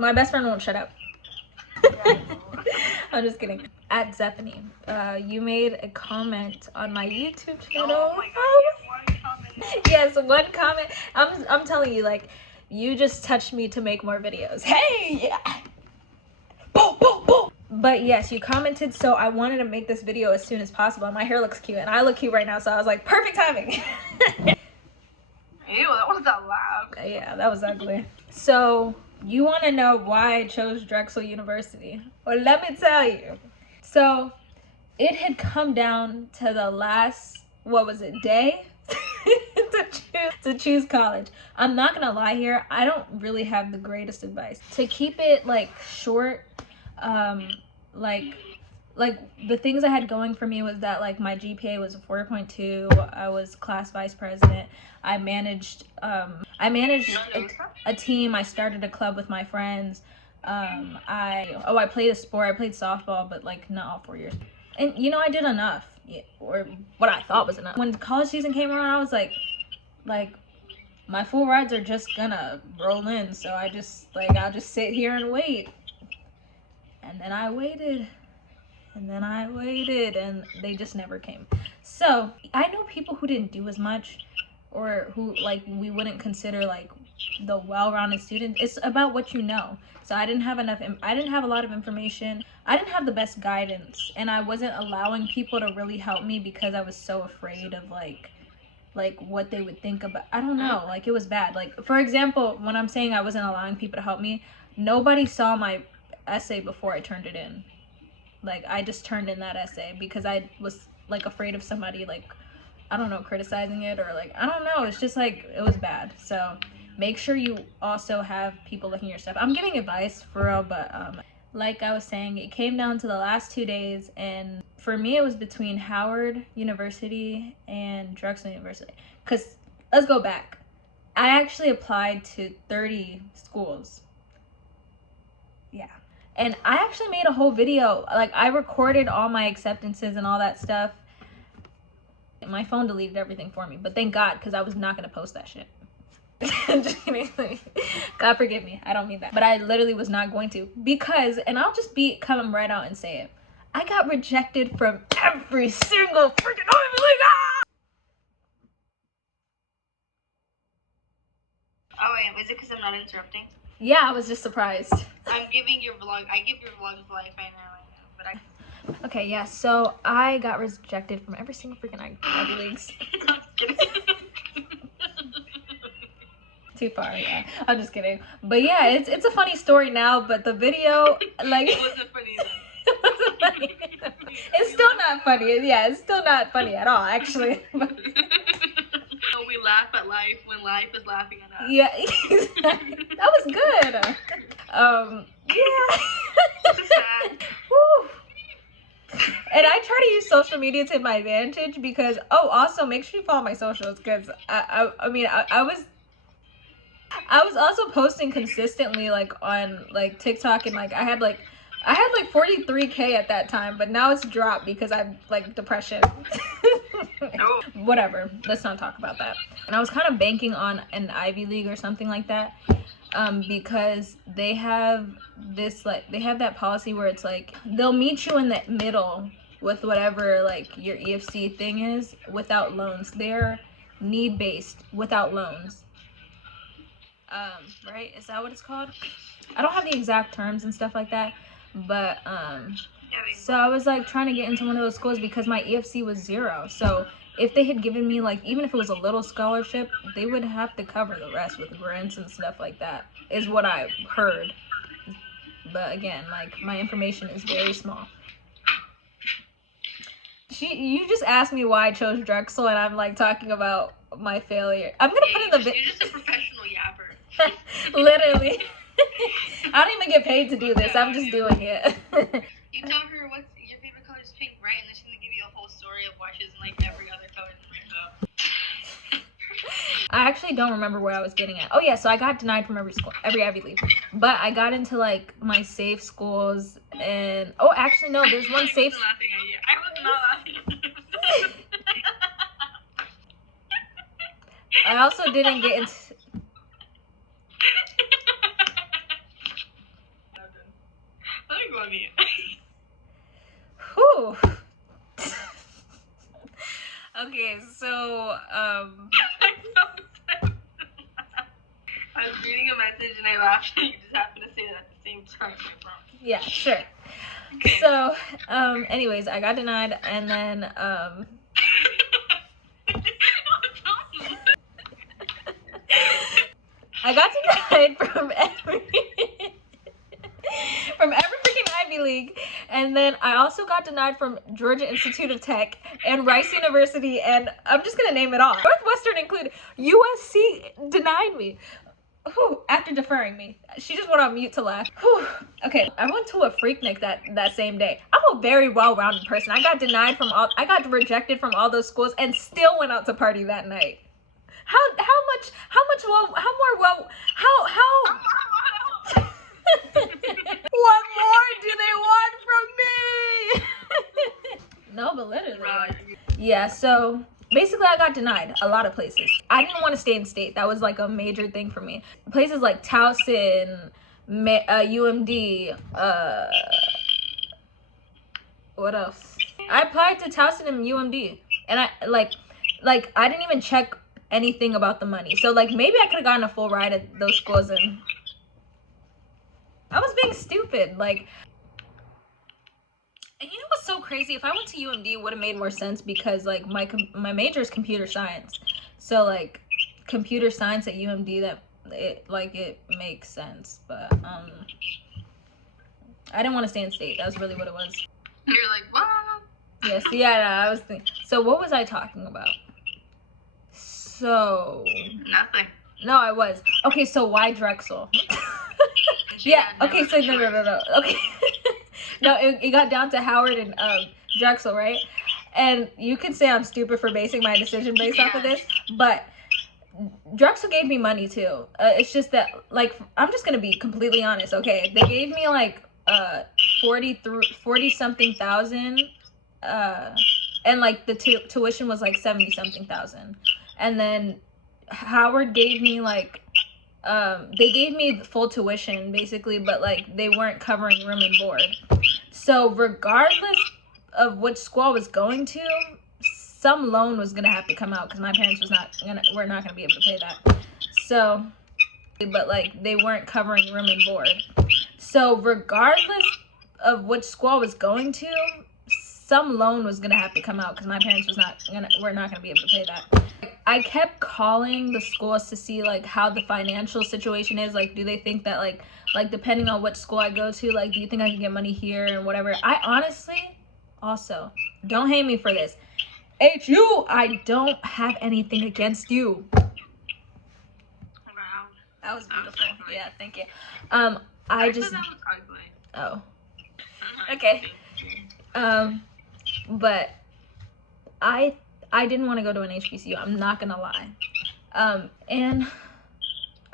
My best friend won't shut up. I'm just kidding. At Zephany, you made a comment on my YouTube channel. Oh my god, one comment. Yes, one comment. I'm telling you, like, you just touched me to make more videos. Hey, yeah. Boom, boom, boom. But yes, you commented, so I wanted to make this video as soon as possible. My hair looks cute, and I look cute right now, so I was like, perfect timing. Ew, that was that loud. Yeah, that was ugly. So you want to know why I chose Drexel University? Well, let me tell you. So it had come down to the last, what was it, day to choose college. I'm not gonna lie here, I don't really have the greatest advice. To keep it like short, like the things I had going for me was that like my GPA was a 4.2. I was class vice president. I managed a team. I started a club with my friends. I played a sport. I played softball, but like not all 4 years. And you know, I did enough, or what I thought was enough. When college season came around, I was like my full rides are just gonna roll in, so I'll just sit here and wait. And then I waited. And then I waited, and they just never came. So I know people who didn't do as much, or who like we wouldn't consider like the well-rounded student. It's about what you know. So I didn't have a lot of information. I didn't have the best guidance, and I wasn't allowing people to really help me because I was so afraid of like what they would think about. I don't know, like it was bad. Like for example, when I'm saying I wasn't allowing people to help me, nobody saw my essay before I turned it in. Like I just turned in that essay because I was like afraid of somebody like, I don't know, criticizing it, or like, I don't know, it's just like, it was bad. So make sure you also have people looking at your stuff. I'm giving advice for real, but like I was saying, it came down to the last 2 days, and for me it was between Howard University and Drexel University. Because let's go back, I actually applied to 30 schools. Yeah. And I actually made a whole video. Like I recorded all my acceptances and all that stuff. My phone deleted everything for me, but thank God, because I was not gonna post that shit. Just kidding. God forgive me, I don't mean that, but I literally was not going to, because, and I'll just come right out and say it, I got rejected from every single freaking Ivy League. Oh wait, is it because I'm not interrupting? Yeah, I was just surprised. I'm giving your vlog. I give your vlogs life. I know. But I. Okay, yeah. So I got rejected from every single freaking Ivy Leagues. Too far, yeah. I'm just kidding. But yeah, it's a funny story now. But the video, like, it wasn't funny then. It wasn't funny. It's still not funny. Yeah, it's still not funny at all, actually. But we laugh at life when life is laughing at us. yeah, that was good. Yeah. Woo. And I try to use social media to my advantage because, also make sure you follow my socials, because I was also posting consistently like on like TikTok, and like I had like 43K at that time, but now it's dropped because I've like depression. Whatever, let's not talk about that. And I was kind of banking on an Ivy League or something like that, because they have that policy where it's like they'll meet you in the middle with whatever like your EFC thing is without loans. They're need-based without loans. Right? Is that what it's called? I don't have the exact terms and stuff like that, but so I was like trying to get into one of those schools because my EFC was 0. So if they had given me like, even if it was a little scholarship, they would have to cover the rest with grants and stuff like that, is what I heard. But again, like my information is very small. You just asked me why I chose Drexel, and I'm like talking about my failure. I'm gonna put in the video. You're just a professional yapper. Literally. I don't even get paid to do this. I'm just doing it. You tell her what's your favorite color is pink, right? And then she's gonna give you a whole story of why she doesn't like every other color in the rainbow. I actually don't remember where I was getting at. Oh yeah, so I got denied from every Ivy League, but I got into like my safe schools, and actually no, there's one safe. I was not laughing at you. I also didn't get into. love you. Whew. Okay, so I was reading a message and I laughed and you just happened to say that at the same time. Yeah, sure. Okay. So, anyways, I got denied, and then, I got denied from every freaking Ivy League, and then I also got denied from Georgia Institute of Tech and Rice University, and I'm just gonna name it all. Northwestern included. USC denied me. Whew, after deferring me. She just went on mute to laugh. Whew. Okay, I went to a Freaknik that same day. I'm a very well-rounded person. I got rejected from all those schools and still went out to party that night. What more do they want from me? No, but literally. Yeah, so basically I got denied a lot of places. I didn't want to stay in state. That was like a major thing for me. Places like Towson, UMD, what else? I applied to Towson and UMD, and I I didn't even check anything about the money. So like maybe I could have gotten a full ride at those schools, and I was being stupid. Like, and you know what's so crazy? If I went to UMD, it would have made more sense because like my major is computer science. So like computer science at UMD, it makes sense. But I didn't want to stay in state. That was really what it was. You're like, what? Yes, yeah, no, I was thinking. So what was I talking about? So Nothing. no, I was. Okay, so why Drexel? Yeah, okay, so no. Okay. No, it got down to Howard and Drexel, right? And you can say I'm stupid for basing my decision based off of this, but Drexel gave me money too. It's just that, like, I'm just gonna be completely honest, okay? They gave me like 40 something thousand, and like the tuition was like 70 something thousand, and then Howard gave me like they gave me full tuition basically, but like they weren't covering room and board. So regardless of which school I was going to, some loan was gonna have to come out because my parents were not gonna be able to pay that. So, but like they weren't covering room and board. So regardless of which school I was going to, some loan was gonna have to come out because my parents were not gonna be able to pay that. I kept calling the schools to see like how the financial situation is. Like, do they think that like depending on what school I go to, like, do you think I can get money here and whatever? I honestly, also, don't hate me for this. HU, I don't have anything against you. Wow. That was beautiful. Ugly. Yeah, thank you. I just. That was ugly. Oh. Okay. But I didn't want to go to an HBCU. I'm not gonna lie. And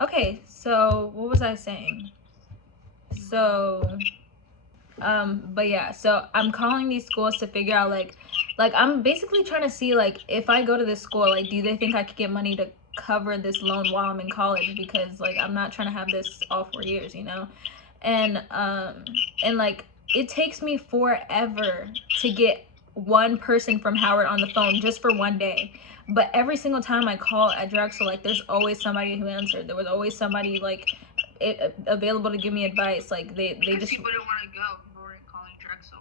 okay, so what was I saying? So, but yeah, so I'm calling these schools to figure out like I'm basically trying to see like if I go to this school, like, do they think I could get money to cover this loan while I'm in college? Because like I'm not trying to have this all 4 years, you know. And like it takes me forever to get one person from Howard on the phone just for one day. But every single time I call at Drexel, like there's always somebody who answered. There was always somebody like available to give me advice. Like they just. You wouldn't want to go if you weren't calling Drexel.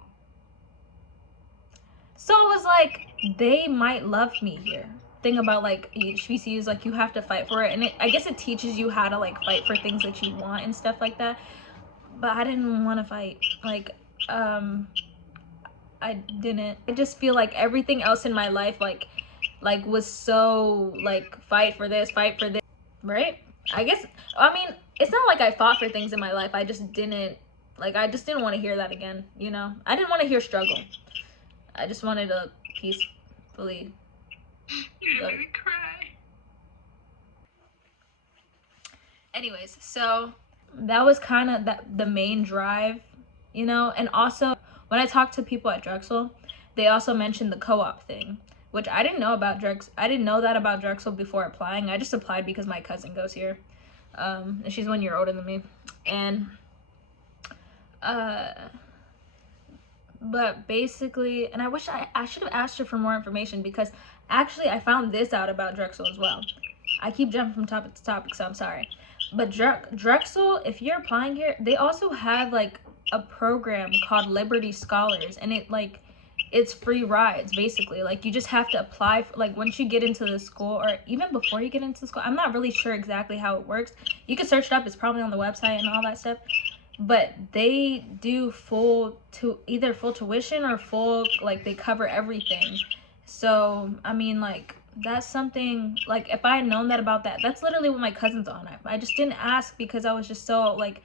So it was like they might love me here. Thing about like HBCUs, like you have to fight for it, and I guess it teaches you how to like fight for things that you want and stuff like that. But I didn't want to fight. Like I didn't. I just feel like everything else in my life like was so like fight for this, right? I guess, I mean, it's not like I fought for things in my life. I just didn't want to hear that again, you know? I didn't want to hear struggle. I just wanted to peacefully You're gonna cry. Anyways, so that was kind of the main drive, you know? And also when I talked to people at Drexel, they also mentioned the co-op thing, which I didn't know about Drexel. I didn't know that about Drexel before applying. I just applied because my cousin goes here. And she's 1 year older than me. And But basically, and I wish I should have asked her for more information, because actually I found this out about Drexel as well. I keep jumping from topic to topic, so I'm sorry. But Drexel, if you're applying here, they also have like a program called Liberty Scholars, and it's free rides basically. Like you just have to apply for, like once you get into the school, or even before you get into the school. I'm not really sure exactly how it works. You can search it up. It's probably on the website and all that stuff. But they do either full tuition or full, like they cover everything. So I mean, like that's something, like if I had known that about that, that's literally what my cousin's on. I just didn't ask because I was just so like,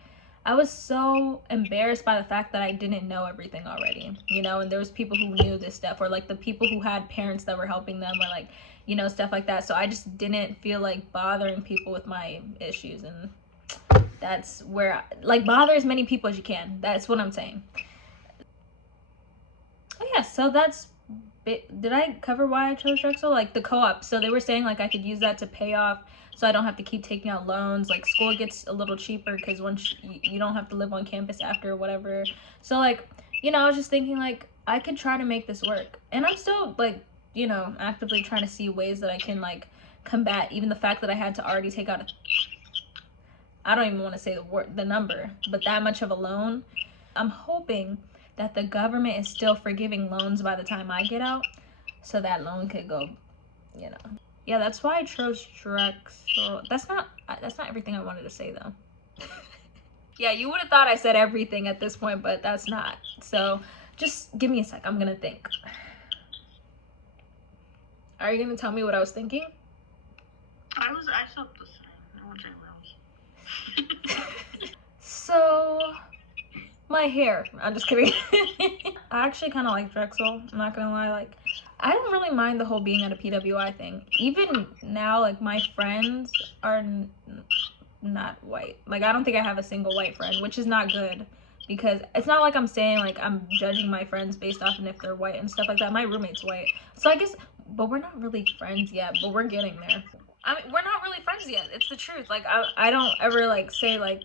I was so embarrassed by the fact that I didn't know everything already, you know. And there was people who knew this stuff, or like the people who had parents that were helping them, or like, you know, stuff like that. So I just didn't feel like bothering people with my issues, and that's where, like, bother as many people as you can. That's what I'm saying. Oh yeah, so that's did I cover why I chose Drexel? Like the co-op. So they were saying like I could use that to pay off, so I don't have to keep taking out loans. Like school gets a little cheaper because once you don't have to live on campus after whatever. So like, you know, I was just thinking like I could try to make this work, and I'm still like, you know, actively trying to see ways that I can like combat even the fact that I had to already take out I don't even want to say the number, but that much of a loan. I'm hoping that the government is still forgiving loans by the time I get out, so that loan could go, you know. Yeah, that's why I chose Drexel. That's not everything I wanted to say though. Yeah, you would have thought I said everything at this point, but that's not. So just give me a sec. I'm gonna think. Are you gonna tell me what I was thinking? I felt the same. I won't say what else. So my hair. I'm just kidding. I actually kind of like Drexel. I'm not gonna lie. Like, I don't really mind the whole being at a PWI thing. Even now, like my friends are not white. Like I don't think I have a single white friend, which is not good, because it's not like I'm saying like I'm judging my friends based off and if they're white and stuff like that. My roommate's white, so I guess, but we're not really friends yet. But we're getting there. I mean, we're not really friends yet. It's the truth. Like I don't ever like say like,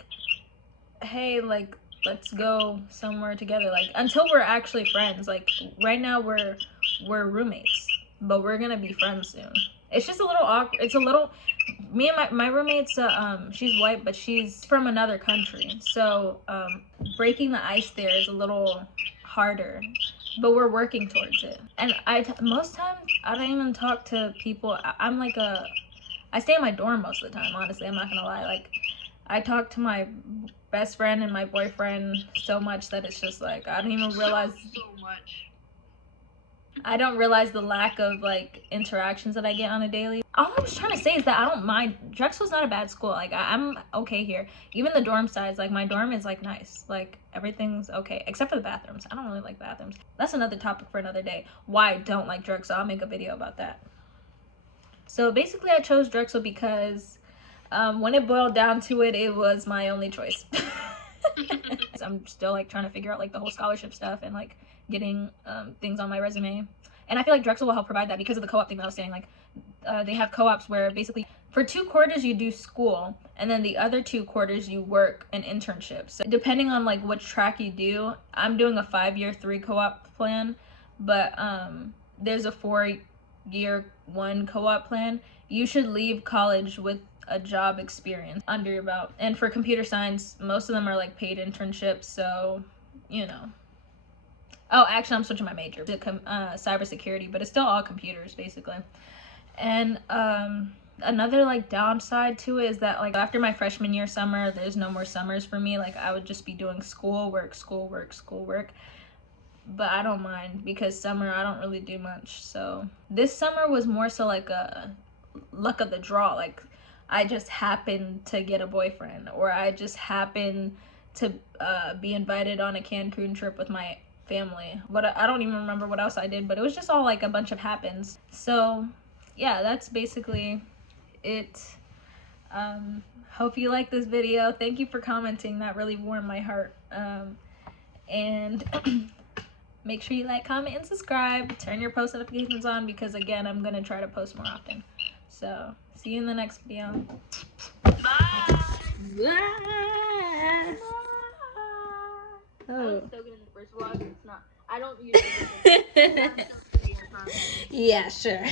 hey, like let's go somewhere together, like until we're actually friends. Like right now we're roommates, but we're gonna be friends soon. It's just a little awkward. It's a little, me and my roommate's she's white, but she's from another country, so breaking the ice there is a little harder, but we're working towards it. And most times I don't even talk to people. I'm like I stay in my dorm most of the time, honestly. I'm not gonna lie. Like I talk to my best friend and my boyfriend so much that it's just like I don't even realize so much. I don't realize the lack of like interactions that I get on a daily. All I was trying to say is that I don't mind. Drexel's not a bad school. Like I'm okay here. Even the dorm size, like my dorm is like nice. Like everything's okay except for the bathrooms. I don't really like bathrooms. That's another topic for another day. Why I don't like Drexel. I'll make a video about that. So basically I chose Drexel because when it boiled down to it, it was my only choice. I'm still like trying to figure out like the whole scholarship stuff and like getting things on my resume. And I feel like Drexel will help provide that because of the co-op thing that I was saying. Like they have co-ops where basically for 2 quarters you do school, and then the other 2 quarters you work an internship. So depending on like which track you do, I'm doing a 5-year 3 co-op plan, but there's a 4-year 1 co-op plan. You should leave college with a job experience under your belt. And for computer science, most of them are like paid internships, so you know. Oh, actually I'm switching my major to cybersecurity, but it's still all computers basically. And another like downside to it is that like after my freshman year summer, there's no more summers for me. Like I would just be doing schoolwork. But I don't mind because summer I don't really do much. So this summer was more so like a luck of the draw. Like I just happened to get a boyfriend, or I just happened to be invited on a Cancun trip with my family. But I don't even remember what else I did, but it was just all like a bunch of happens. So yeah, that's basically it. Hope you like this video. Thank you for commenting. That really warmed my heart. And make sure you like, comment, and subscribe. Turn your post notifications on because again, I'm gonna try to post more often. So see you in the next video. Bye. Bye. I was so good in the first vlog, it's not. I don't use it. Yeah, sure.